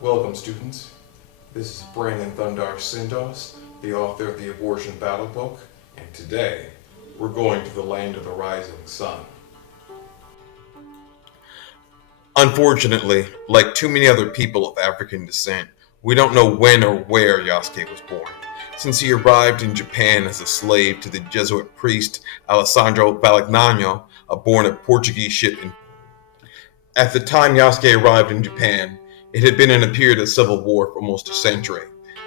Welcome, students. This is Brandon Thundar Sindos, the author of the Abortion Battle Book, and today we're going to the land of the rising sun. Unfortunately, like too many other people of African descent, we don't know when or where Yasuke was born, since he arrived in Japan as a slave to the Jesuit priest Alessandro Valignano, aboard a Portuguese ship. At the time Yasuke arrived in Japan, it had been in a period of civil war for almost a century.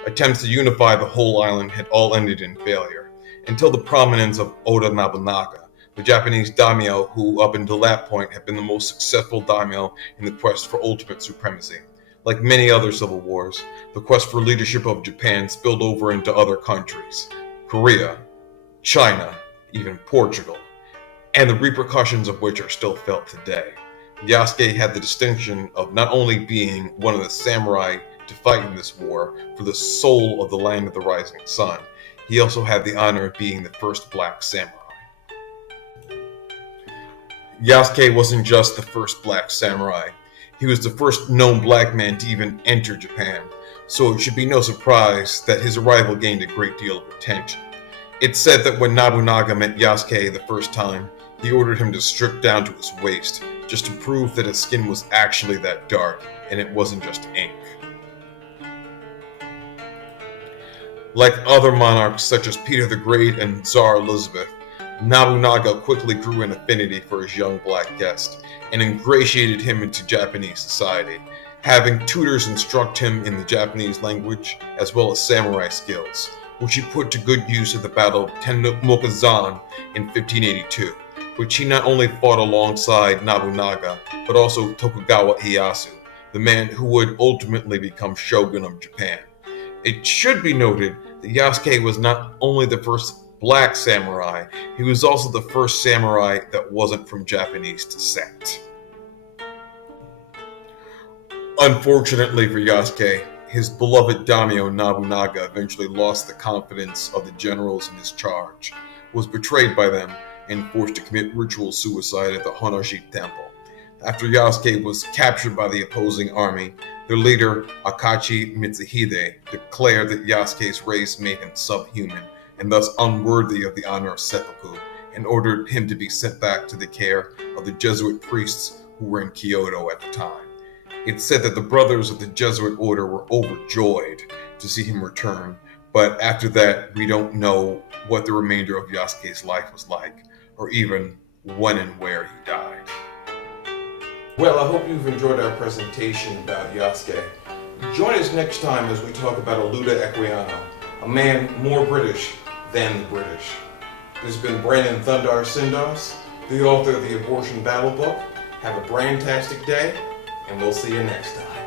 Attempts to unify the whole island had all ended in failure, until the prominence of Oda Nobunaga, the Japanese daimyo who up until that point had been the most successful daimyo in the quest for ultimate supremacy. Like many other civil wars, the quest for leadership of Japan spilled over into other countries: Korea, China, even Portugal, and the repercussions of which are still felt today. Yasuke had the distinction of not only being one of the samurai to fight in this war for the soul of the land of the rising sun, he also had the honor of being the first black samurai. Yasuke wasn't just the first black samurai, he was the first known black man to even enter Japan, so it should be no surprise that his arrival gained a great deal of attention. It's said that when Nobunaga met Yasuke the first time, he ordered him to strip down to his waist, just to prove that his skin was actually that dark, and it wasn't just ink. Like other monarchs such as Peter the Great and Tsar Elizabeth, Nobunaga quickly grew an affinity for his young black guest, and ingratiated him into Japanese society, having tutors instruct him in the Japanese language as well as samurai skills, which he put to good use at the Battle of Tennomoukazan in 1582, which he not only fought alongside Nobunaga, but also Tokugawa Ieyasu, the man who would ultimately become shogun of Japan. It should be noted that Yasuke was not only the first black samurai, he was also the first samurai that wasn't from Japanese descent. Unfortunately for Yasuke, his beloved daimyo Nobunaga eventually lost the confidence of the generals in his charge, was betrayed by them, and forced to commit ritual suicide at the Honnoji Temple. After Yasuke was captured by the opposing army, their leader, Akachi Mitsuhide, declared that Yasuke's race made him subhuman and thus unworthy of the honor of seppuku, and ordered him to be sent back to the care of the Jesuit priests who were in Kyoto at the time. It's said that the brothers of the Jesuit order were overjoyed to see him return, but after that, we don't know what the remainder of Yasuke's life was like, or even when and where he died. Well, I hope you've enjoyed our presentation about Yasuke. Join us next time as we talk about Oluda Equiano, a man more British than the British. This has been Brandon Thundar Sindos, the author of the Abortion Battle Book. Have a brand-tastic day, and we'll see you next time.